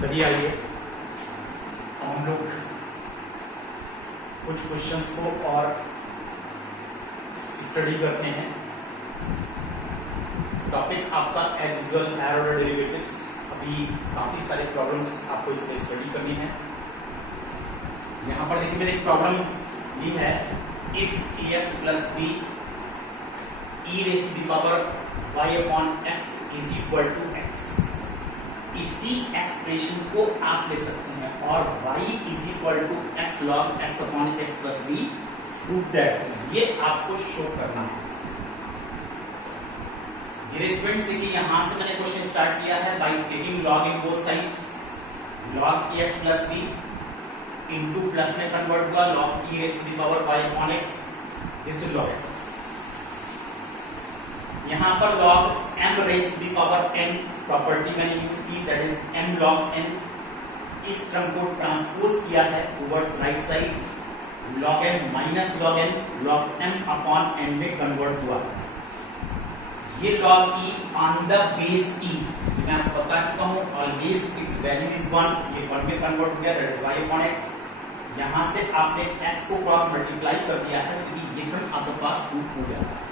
चलिए आइए अब हम लोग कुछ क्वेश्चंस को और स्टडी करते हैं। टॉपिक आपका as usual higher order derivatives. अभी काफी सारे प्रॉब्लम्स आपको इसमें स्टडी करनी है। यहाँ पर देखिए मैंने एक प्रॉब्लम ली है, if ax plus B e raise to the power y upon x is equal to x। इसी एक्सप्रेशन को आप लिख सकते हैं और y is equal to x log x upon x plus B prove that, ये आपको शो करना है। डियर स्टूडेंट्स, देखिए यहां से मैंने क्वेश्चन स्टार्ट किया है by taking log in both sides. log x plus B into plus में कन्वर्ट हुआ log e raise to the power y upon x, this is log x। यहां पर log m raise to the power n property मैंने use की, that is m log n। इस term को transpose किया है towards right side, log m minus log n log m upon n में convert हुआ। ये log e on the base e, मैं आपको बता चुका हूं ऑलवेज इट्स वैल्यू इज 1, ये 1 में कन्वर्ट हो गया, that is y upon x। यहां से आपने x को क्रॉस मल्टीप्लाई कर दिया है तो ये टर्म आपके पास प्रूफ हो जाता है।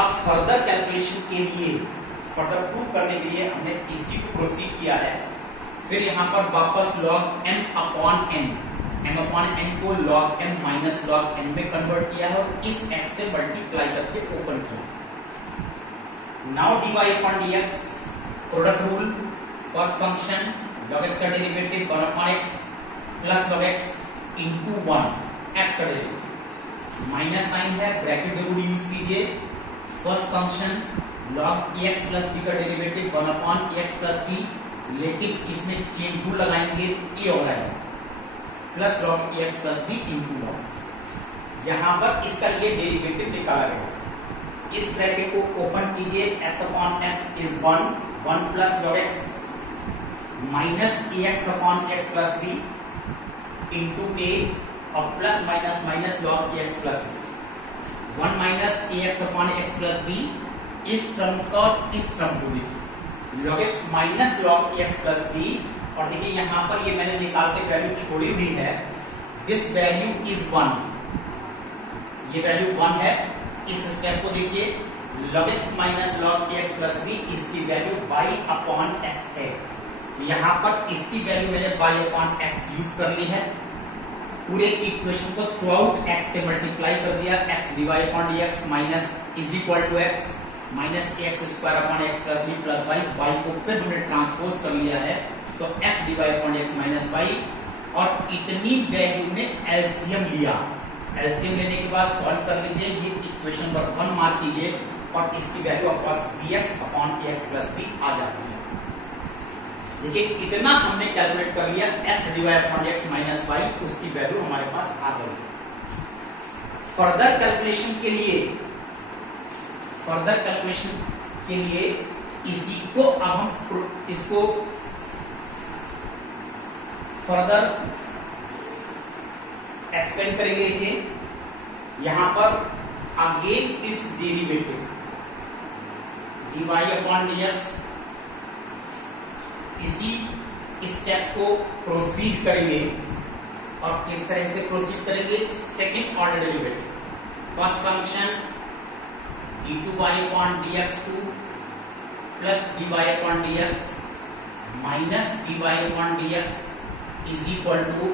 अब फर्दर कैलकुलेशन के लिए, फर्दर प्रूफ करने के लिए हमने इसी को प्रोसीड किया है। फिर यहाँ पर वापस log m अपॉन n को log m minus log n में कन्वर्ट किया है और इस x से मल्टीप्लाई करके ओपन किया। Now dy upon dx, product rule, first function log x का derivative 1 upon x plus log x into 1 x का डेरिवेटिव, माइनस साइन है, ब्रैकेट जरूर यूज कीजिए। First function log ax plus b का derivative 1 upon ax plus b, लेकिन इसमें chain rule लगाएंगे a और i, plus log ax plus b into 1। यहां पर इसका ये डेरिवेटिव निकाला गया। इस ब्रैकेट को ओपन कीजिए, x upon x is 1 plus log x minus ax upon x plus b into a और plus minus minus log ax plus b, 1 minus ax upon x plus b। इस term का इस term को देखिए log x minus log x plus b, और देखिए यहां पर ये मैंने निकाल के वैल्यू छोड़ी हुई है, दिस वैल्यू इज 1, ये वैल्यू 1 है। इस स्टेप को देखिए log x minus log x plus b, इसकी वैल्यू y अपॉन x है। यहां पर इसकी वैल्यू मैंने y अपॉन x यूज कर ली है। पूरे इक्वेशन को थ्रू आउट x से मल्टीप्लाई कर दिया, x dy upon dx minus is equal to x minus X square upon X plus B plus Y, Y को फिर हमने ट्रांसपोज कर लिया है तो X divide upon X minus Y, और इतनी वैल्यू में एलसीएम लिया। एलसीएम लेने के बाद सॉल्व कर लीजिए, ये इक्वेशन नंबर 1 मार्क कीजिए और इसकी वैल्यू आपके पास bx upon ax plus b आ जाती है। देखिए इतना हमने कैलकुलेट कर लिया, x divide upon x minus Y, उसकी वैल्यू हमारे पास आ गई। फर्दर कैलकुलेशन के लिए इसी को अब हम इसको फर्दर एक्सपेंड करेंगे। देखिए यहां पर अगेन इस डेरिवेटिव dy अपॉन dx, इसी स्टेप को प्रोसीड करेंगे। और किस तरह से प्रोसीड करेंगे? Second order derivative, first function d2y upon dx2 plus dy upon dx minus dy upon dx is equal to,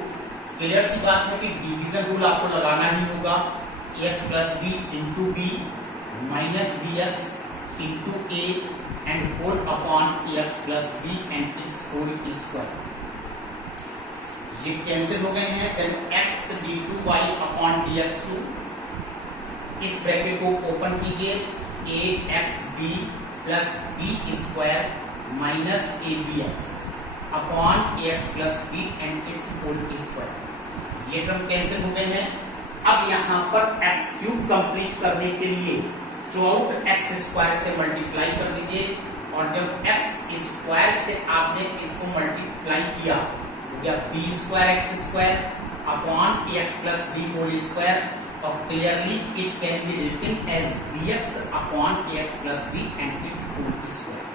clear सी बात है कि डिवीजन रूल आपको लगाना ही होगा, ax plus b into b minus bx into a and whole upon ax plus b and it's whole square. ये cancel हो गए हैं, then x d2y upon dx2, इस ब्रैकेट को ओपन कीजिए, ax b plus b square minus abx upon ax plus b and it's whole square. ये term cancel हो गए हैं। अब यहाँ पर x क्यूब कंप्लीट करने के लिए थ्रू आउट x स्क्वायर से मल्टीप्लाई कर दीजिए, और जब x स्क्वायर से आपने इसको मल्टीप्लाई किया तो क्या b square x square upon ax plus b whole square, और clearly it can be written as bx upon ax plus b and it's whole square.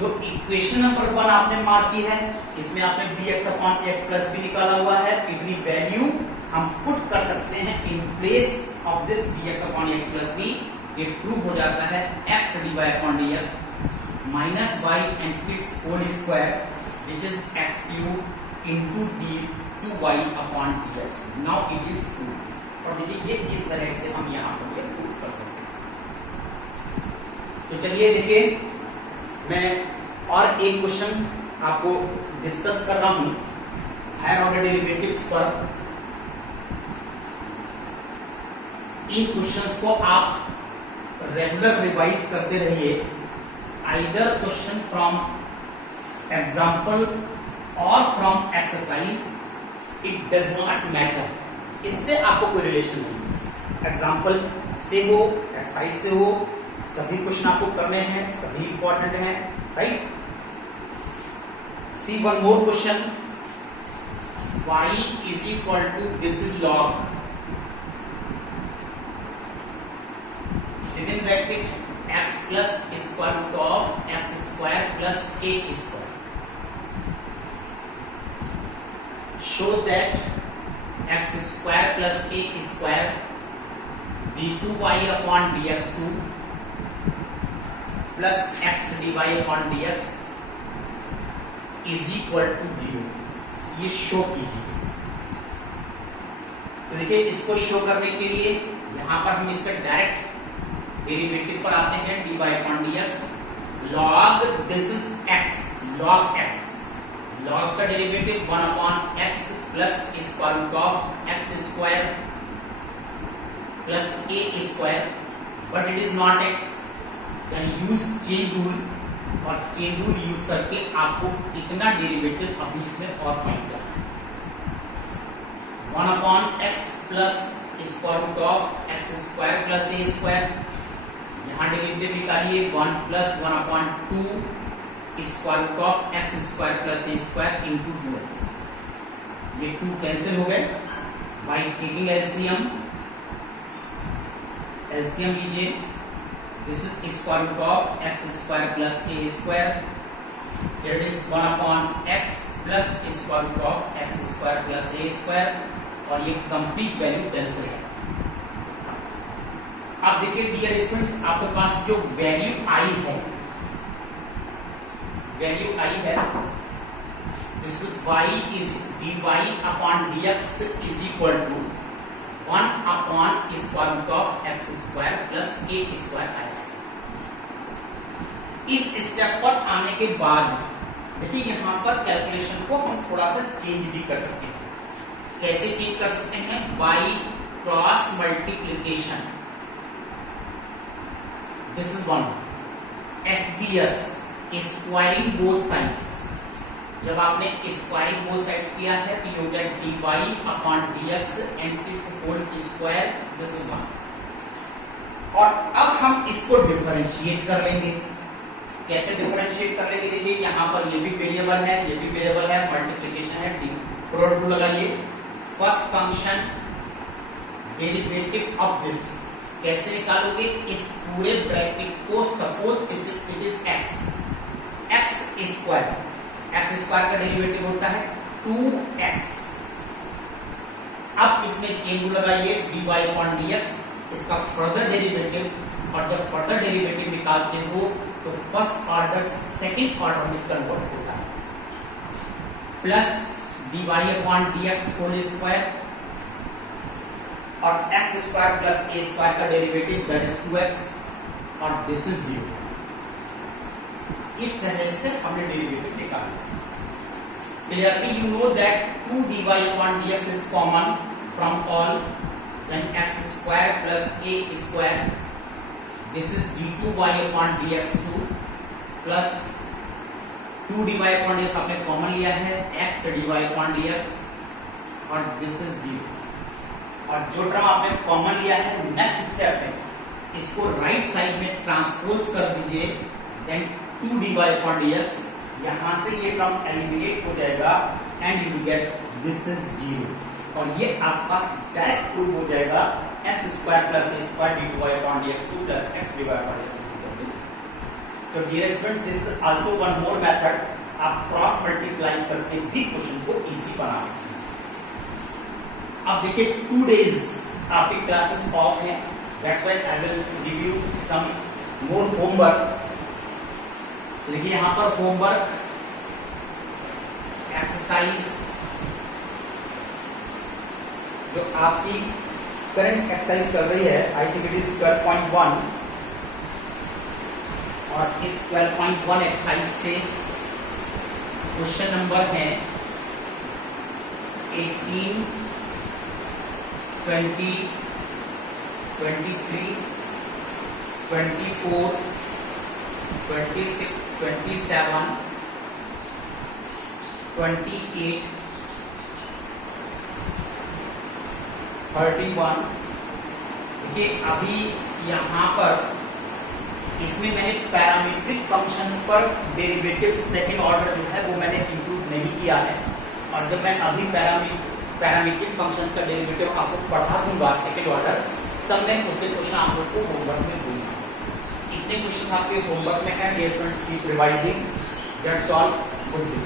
जो इक्वेशन नंबर 1 आपने मार्क की है, इसमें आपने bx upon x plus B निकाला हुआ है, इतनी वैल्यू हम पुट कर सकते हैं in place of this bx upon x plus B. ये प्रूव हो जाता है x dy upon dx minus y and it's whole square which is x cube into d2y upon dx। Now it is prove. और देखिए ये इस तरह से हम यहाँ पर ये प्रूव कर सकते हैं। तो चलिए देखिए, मैं और एक क्वेश्चन आपको डिस्कस कर रहा हूं हायर ऑर्डर डेरिवेटिव्स पर। इन क्वेश्चंस को आप रेगुलर रिवाइज करते रहिए, आइदर क्वेश्चन फ्रॉम एग्जाम्पल और from exercise, it does not matter. इससे आपको कोई रिलेशन नहीं, एग्जाम्पल से हो एक्सरसाइज से हो, सभी क्वेश्चन आपको करने हैं, सभी इंपॉर्टेंट हैं, right. See one more question, y is equal to this log within bracket x plus square root of x square plus a square. Show that x square plus a square d2y upon dx2 plus x dy upon dx is equal to 0। ये show कीजिए। तो देखिए, इसको show करने के लिए यहां पर हम इसका डायरेक्ट डेरिवेटिव पर आते हैं, dy upon dx log this is x, log x, log का derivative 1 upon x plus square root of x square plus a square, but it is not x। Use chain rule, और chain rule use करके आपको इतना derivative अभी इसमें और find करना है। 1 upon x plus square root of x square plus a square, यहाँ डेरिवेटिव निकालिए 1 plus 1 upon 2 square root of x square plus a square into 2x। ये 2 कैंसिल हो गए बाई टेकिंग एलसीएम। एलसीएम लीजिए, this is square root of x square plus a square, here it is 1 upon x plus square root of x square plus a square, और ये complete value cancel है। अब देखिए dear students, आपके पास जो value आई है, value आई है, this y is dy upon dx is equal to 1 upon square root of x square plus a square आया। इस स्टेप पर आने के बाद देखिए, यहां पर कैलकुलेशन को हम थोड़ा सा चेंज भी कर सकते हैं। कैसे चेंज कर सकते हैं? By cross multiplication. This is one SBS, squaring both sides. जब आपने स्क्वायरिंग बोथ साइड्स किया है तो you get dy upon dx and it's whole square, this is one. और अब हम इसको डिफरेंशिएट कर लेंगे। कैसे डिफरेंशिएट कर लेंगे? देखिए, यहां पर ये भी वेरिएबल है, ये भी वेरिएबल है, मल्टीप्लिकेशन है, प्रोडक्ट रूल लगाइए। First function derivative of this कैसे निकालोगे? इस पूरे ब्रैकेट को suppose it is x square, x square का डेरिवेटिव होता है 2x। अब इसमें चेन रूल लगाइए, dy अपॉन dx, इसका फर्दर डेरिवेटिव, और जब फर्दर डेरिवेटिव निकालते हो तो फर्स्ट ऑर्डर सेकंड ऑर्डर में कन्वर्ट होता है, plus dy upon dx whole square, और x square plus a square का डेरिवेटिव दैट इज 2x, और दिस इज 0। इस तरह से हमने डेरिवेटिव निकाला। Clearly you know that 2 dy upon dx is common from all, then x square plus a square, this is d2y upon dx2 plus 2 dy upon dx आपने common लिया है, x dy upon dx, और this is 0। और जो term आपने common लिया है, next step है इसको राइट साइड में ट्रांसपोज कर दीजिए, देन 2 dy upon dx, यहां से ये टर्म एलिमिनेट हो जाएगा and you get this is 0, और ये आपके पास डायरेक्ट प्रूव हो जाएगा x square plus a square d2y upon dx2 plus x dy upon dx। तो dear students, this is also one more method, आप क्रॉस मल्टीप्लाई करके भी क्वेश्चन को इजी बना सकते हैं। अब देखिए 2 डेज आपकी क्लासेस ऑफ हैं, that's why I will give you some more homework. देखिए यहां पर होमवर्क एक्सरसाइज जो आपकी करंट एक्सरसाइज कर रही है एक्टिविटीज 12.1, और इस 12.1 एक्सरसाइज से क्वेश्चन नंबर है 18, 20, 23, 24, 26, 27, 28, 31। देखिए अभी यहां पर इसमें मैंने पैरामीट्रिक फंक्शंस पर डेरिवेटिव सेकंड ऑर्डर जो है वो मैंने इंक्लूड नहीं किया है, और जब मैं अभी पैरामीट्रिक फंक्शंस का डेरिवेटिव आपको पढ़ा दूंगा सेकंड ऑर्डर, तब मैं उसे क्वेश्चन आप लोग को होमवर्क में दूंगा। इतने क्वेश्चन आपके होमवर्क में है dear friends, keep revising, that's all, good day.